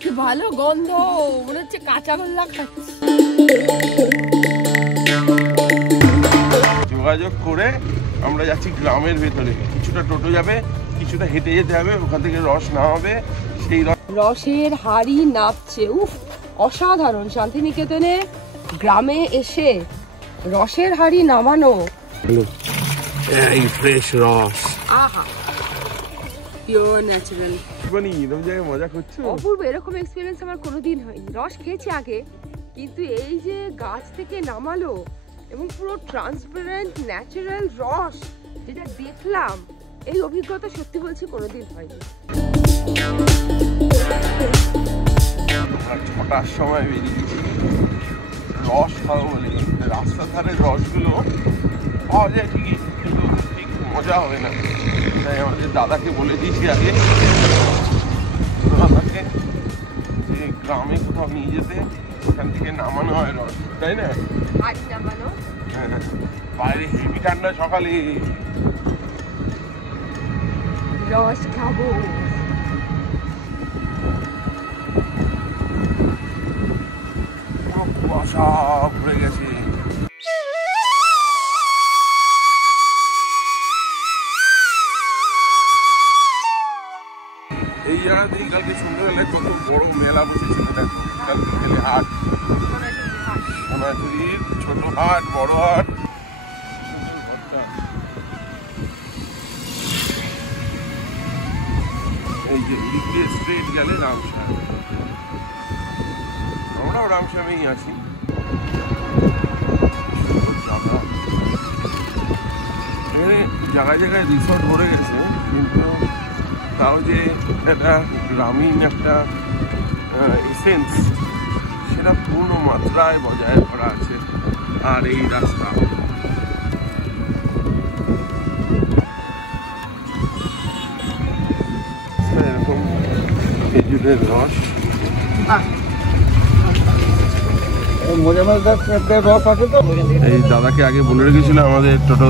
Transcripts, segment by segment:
কি ভালো গন্ধ, মনে হচ্ছে কাঁচা গোল্লা খাচ্ছি। যোগাযোগ করে আমরা যাচ্ছি গ্রামের ভেতরে, কিছুটা টোটো যাবে, কিছুটা হেঁটে যেতে হবে, ওখান থেকে রস নামাবে। সেই রসের হাড়ি নাপছে, উফ অসাধারণ। শান্তিনিকেতনে গ্রামে এসে রসের হাড়ি নামানো, এই ফ্রেশ রস, আহা পিওর ন্যাচারাল। মানে এরকম জায়গায় মজা করছো? অপূর্ব, এরকম এক্সপিরিয়েন্স আমার কোনোদিন হয়নি। রস খেয়েছি আগে, কিন্তু এই যে গাছ থেকে নামালো এবং পুরো ট্রান্সপারেন্ট ন্যাচারাল রস যেটা দেখলাম, এই অভিজ্ঞতা সত্যি বলছি কোনোদিন হয়নি। 6টার সময় বেরিয়েছি রস খাবো বলে। রাস্তার ধারে রসগুলো পাওয়া যায় ঠিকই, কিন্তু ঠিক মজা হবে না। তাই আমাদের দাদাকে বলে দিয়েছি আগে, দাদাকে যে গ্রামে কোথাও নিয়ে যেতে, ওখান থেকে নামানো হয় রস, তাই না? হাড়ি নামানো। হ্যাঁ, বাইরে হেভি ঠান্ডা সকালে, রস খাবো। কুয়াশা ভরে গেছে। এই জায়গাতেই কালকে সন্ধ্যাবেলায় কত বড় মেলা বসেছিল, দেখো কালকে খেলে হাট, সোনাঝুরির ছোট হাট, বড় হাট। এই যে লিখে স্ট্রেট গেলে রামসার, আমরাও রামসামেই আছি। এখানে জায়গায় জায়গায় রিসর্ট ভরে গেছে, কিন্তু তাও যে একটা গ্রামীণ একটা এসেন্স, সেটা পূর্ণ মাত্রায় বজায় করা আছে। আর এই রাস্তা এরকম খেজুরের রস, এই দাদাকে আগে বলে রেখেছিল আমাদের টোটো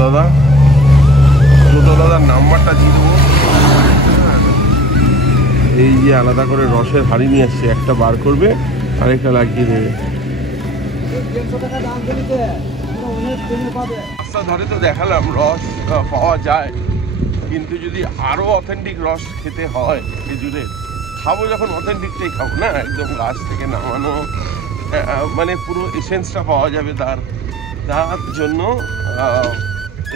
দাদার নাম্বারটা দিয়ে দেবো। এই যে আলাদা করে রসের হাড়ি নিয়ে আসছে, একটা বার করবে আরেকটা লাগিয়ে দেবে। রাস্তা ধরে তো দেখালাম রস পাওয়া যায়, কিন্তু যদি আরো অথেন্টিক রস খেতে হয় খেজুরের, খাবো যখন অথেন্টিকটাই খাবো না, একদম গাছ থেকে নামানো, মানে পুরো এসেন্সটা পাওয়া যাবে। তার জন্য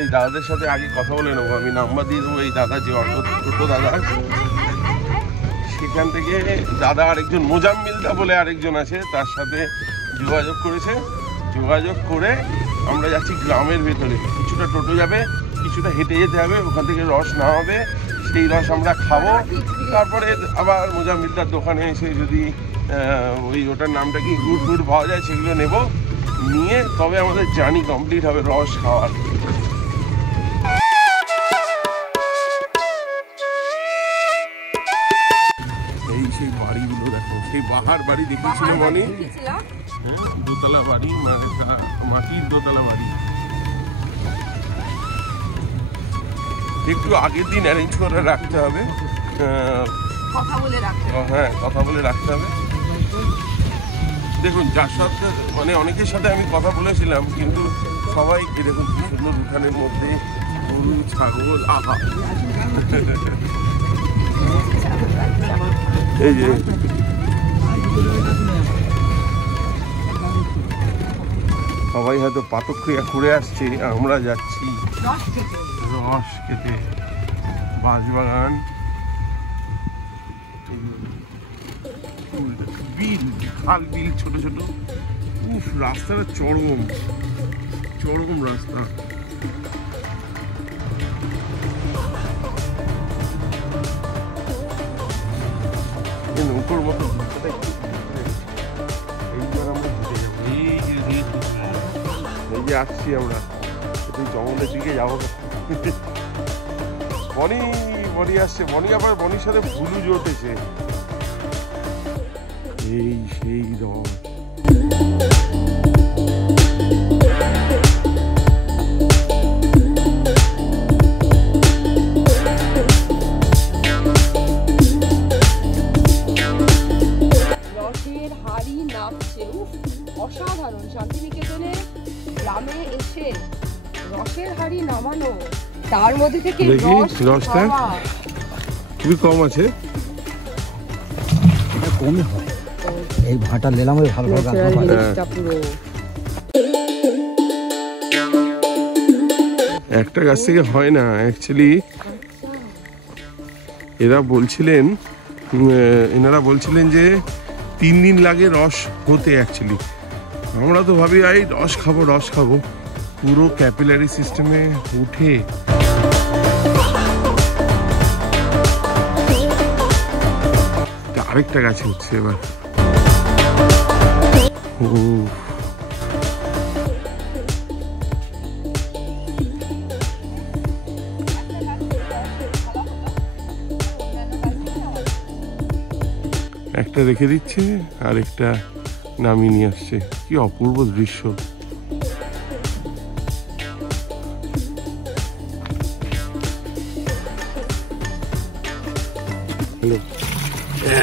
এই দাদাদের সাথে আগে কথা বলে নেবো, আমি নাম্বার দিয়ে দেবো। এই দাদা যে ছোটো দাদা, সেখান থেকে দাদা আরেকজন মোজাম্মিলদা বলে আরেকজন আছে, তার সাথে যোগাযোগ করেছে। যোগাযোগ করে আমরা যাচ্ছি গ্রামের ভেতরে, কিছুটা টোটো যাবে, কিছুটা হেঁটে যেতে হবে, ওখান থেকে রস নামাবে, সেই রস আমরা খাবো। তারপরে আবার মোজাম্মিলদার দোকানে এসে যদি ওটার নামটা কি গুড় পাওয়া যায়, সেগুলো নেব, নিয়ে তবে আমাদের জার্নি কমপ্লিট হবে রস খাওয়ার। এই সেই বাড়িগুলো দেখো, সেই বাহার বাড়ি দেখিয়েছিল মনে, হ্যাঁ, দোতলা বাড়ি, মানে মাটির দোতলা বাড়ি। একটু আগের দিন অ্যারেঞ্জ করে রাখতে হবে, হ্যাঁ কথা বলে রাখতে হবে। দেখুন, যার সাথে মানে অনেকের সাথে আমি কথা বলেছিলাম, কিন্তু সবাই এরকম সুন্দর দোকানের মধ্যে গরু ছাগল, আহা এই যে সবাই হয়তো পাতক্রিয়া করে আসছে, আমরা যাচ্ছি রস খেতে। বাঁশবাগান, বিল, খাল বিল, ছোট ছোট, উফ রাস্তাটা চরম রাস্তা। নৌকোর মতো এইবার আমরা ঘুরে যাবো, এই যে আসছি আমরা, জঙ্গলের দিকে যাবো। বনি আসছে, বনি আবার বনির সাথে ভুলু জোটেছে। এই সেই রস, রসের হাড়ি নামানো, তার মধ্যে থেকে রসটা খুবই কম আছে, কমই হয়। এই ভাটা নিলাম ওই ভালো ভালো পুরো একটা গাছ থেকে হয় না অ্যাকচুয়ালি। এনারা বলছিলেন যে 3 দিন লাগে রস হতে অ্যাকচুয়ালি। আমরা তো ভাবি রস খাবো, পুরো ক্যাপিলারি সিস্টেমে উঠে আরেকটা গাছে উঠছে এবার। একটা রেখে দিচ্ছে আর একটা নামিয়ে নিয়ে আসছে, কি অপূর্ব দৃশ্য।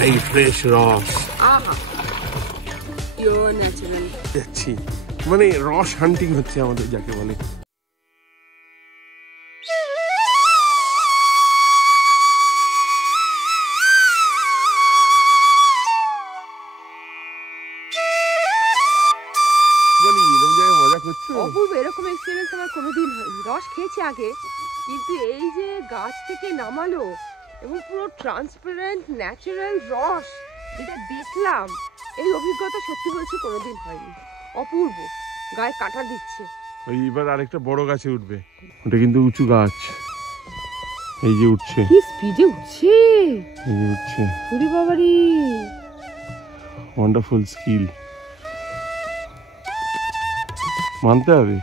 এই ফ্রেশ রস যাচ্ছি, মানে রস হান্টিং হচ্ছে আমাদের যাকে বলে। অপূর্ব, এরকম এক্সপেরিয়েন্স আমার কোনোদিন হয়নি। রস খেয়েছি আগে, কিন্তু এই যে গাছ থেকে নামালো এবং পুরো ট্রান্সপারেন্ট ন্যাচারাল রস যেটা দেখলাম, এই অভিজ্ঞতা সত্যি বলছি কোনোদিন হয়নি। অপূর্ব, গায়ে কাঁটা দিচ্ছে। এইবার আরেকটা বড় গাছে উঠবে, ওটা কিন্তু উঁচু গাছ। এই যে উঠছে, কি স্পিডে উঠছে, এই যে উঠছে, ওরে বাবারে, ওয়ান্ডারফুল স্কিল মানতে হবে।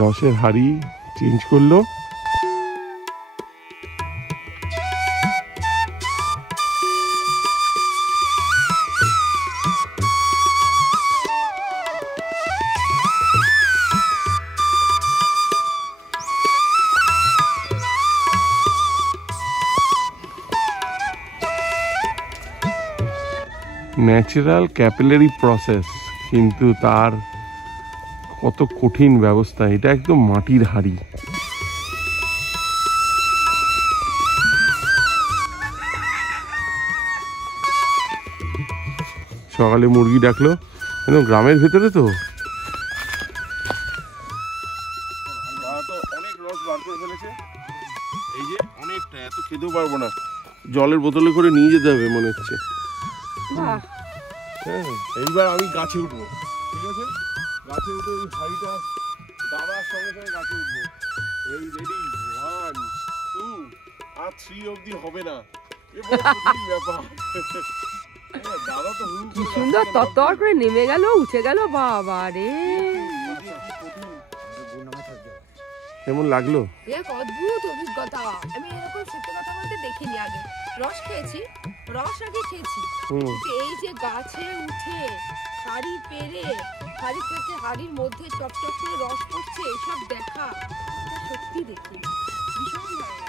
রসের হাড়ি চেঞ্জ করলো, ন্যাচারাল ক্যাপিলারি প্রসেস, কিন্তু তার কত কঠিন ব্যবস্থা। এটা একদম মাটির হাড়ি। সকালে মুরগি ডাকলো, একদম গ্রামের ভেতরে তো অনেক রস বার করে ফেলেছে। এই যে অনেকটা, এত খেতেও পারবো না, জলের বোতলে করে নিয়ে যেতে হবে মনে হচ্ছে। হ্যাঁ, এইবার আমি গাছে উঠবো, ঠিক আছে? গাছে উঠে ওই হাড়িটা দাদার সঙ্গে সঙ্গে গাছে উঠবো। এই রেডি, 1 2 আর 3 অবধি হবে না, ব্যাপার। দাদা তো কি সুন্দর তরতর করে নেমে গেল, উঠে গেল, বাবা রে, কেমন লাগলো? এক অদ্ভুত অভিজ্ঞতা। আমি এরকম সত্যি কথা বলতে দেখিনি আগে। রস খেয়েছি, রস আগে খেয়েছি, কিন্তু এই যে গাছে উঠে হাড়ি পেরে, হাড়ি থেকে হাড়ির মধ্যে চপচপ করে রস পড়ছে, এসব দেখা সত্যি দেখি ভীষণ ভালো লাগে।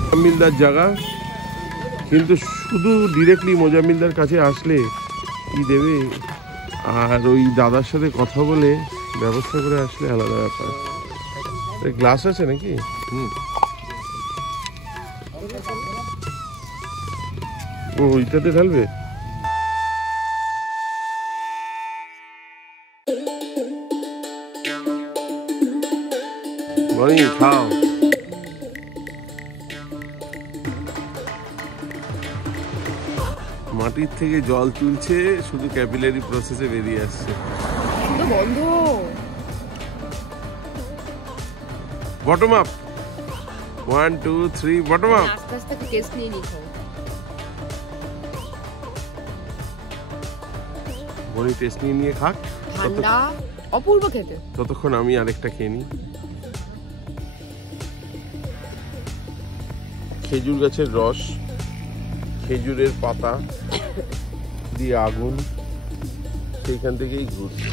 মোজাম্মিলদার জায়গা, কিন্তু শুধু ডিরেক্টলি মোজাম্মিলদার কাছে আসলে কি দেবে, আর ওই দাদার সাথে কথা বলে ব্যবস্থা করে আসলে আলাদা ব্যাপার। গ্লাস আছে নাকি? ও ওইটাতে ঢালবে। বনি খাও। মাটির থেকে জল তুলছে, শুধু ক্যাপিলারি প্রসেসে বেরিয়ে আসছে। বন্ধ। Bottom up, 1 2 3 bottom up. আস্তে আস্তে টেস্ট নিয়ে নি খাও। বনি টেস্ট নিয়ে খাক, ঠান্ডা অপূর্ব খেতে। ততক্ষণ আমি আরেকটা খেয়ে নিই। খেজুর গাছের রস, খেজুরের পাতা দিয়ে আগুন, সেইখান থেকেই ঘুরছে।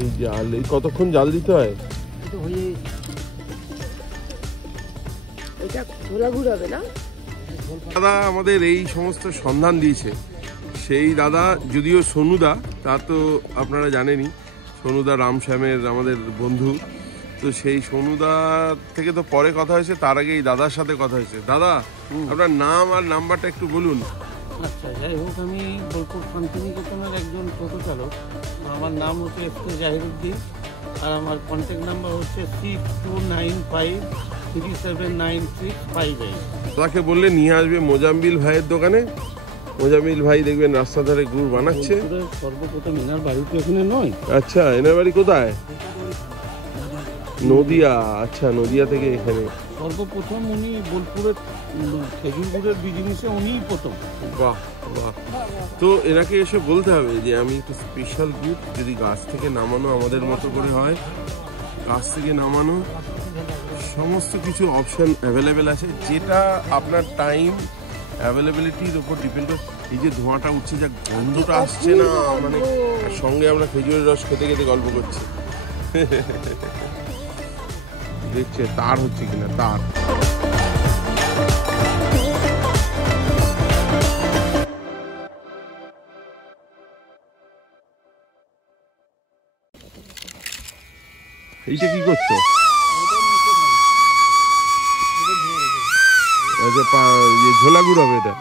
এই জাল, এই কতক্ষণ জাল দিতে হয়? এটা হয়ে এটা ঝোলা ঘুরাবে না? দাদা আমাদের এই সমস্ত সন্ধান দিয়েছে, সেই দাদা যদিও সোনুদা, তা তো আপনারা জানেনই, সোনুদা রামশ্যামের আমাদের বন্ধু। তো সেই সোনুদা থেকে তো পরে কথা হয়েছে, তার আগে এই দাদার সাথে কথা হয়েছে। দাদা আপনার নাম আর নাম্বারটা একটু বলুন। আচ্ছা, যাই হোক, আমি বোলপুর শান্তিনিকেতনের একজন টোটো চালক। আমার নাম হচ্ছে এফকে জাহিরুদ্দিন, আর আমার কন্ট্যাক্ট নাম্বার হচ্ছে 6295379658। তাকে বললে নিয়ে আসবে মোজাম্বিল ভাইয়ের দোকানে। মোজাম্বিল ভাই দেখবেন রাস্তা ধারে গুড় বানাচ্ছে। বোলপুরের সর্বপ্রথম এনার বাড়ি তো এখানে নয়। আচ্ছা, এনার বাড়ি কোথায়? নদিয়া। আচ্ছা, নদিয়া থেকে এখানে। সর্বপ্রথম উনি বোলপুরের খেজুর গুড়ের বিজনেসে উনিই প্রথম। বাহ বাহ। তো এনাকে এসে বলতে হবে যে আমি একটু স্পেশাল গুড়, যদি গাছ থেকে নামানো আমাদের মতো করে হয়, গাছ থেকে নামানো, সমস্ত কিছু অপশন অ্যাভেলেবেল আছে, যেটা আপনার টাইম অ্যাভেলেবিলিটির উপর ডিপেন্ড করে। এই যে ধোঁয়াটা উঠছে, যা গন্ধটা আসছে না, মানে সঙ্গে আমরা খেজুরের রস খেতে খেতে গল্প করছি। দেখছে তার হচ্ছে কিনা তার। এইটা কি করছো? আচ্ছা, ঝোলা গুড় হবে এটা।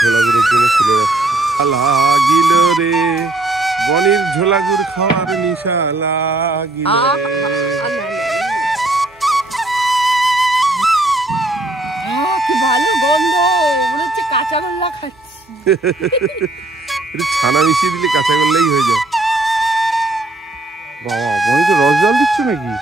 ঝোলা গুড়ের জন্য খুলে রাখছি। লাগিল রে বনির ঝোলা গুড় খাওয়ার নিশা লাগিল রে। কি ভালো গন্ধ, মনে হচ্ছে কাঁচা গোল্লা খাচ্ছি। একটু ছানা মিশিয়ে দিলে কাঁচা গোল্লাই হয়ে যায়। বাবা, বনি তো রস জল দিচ্ছ নাকি?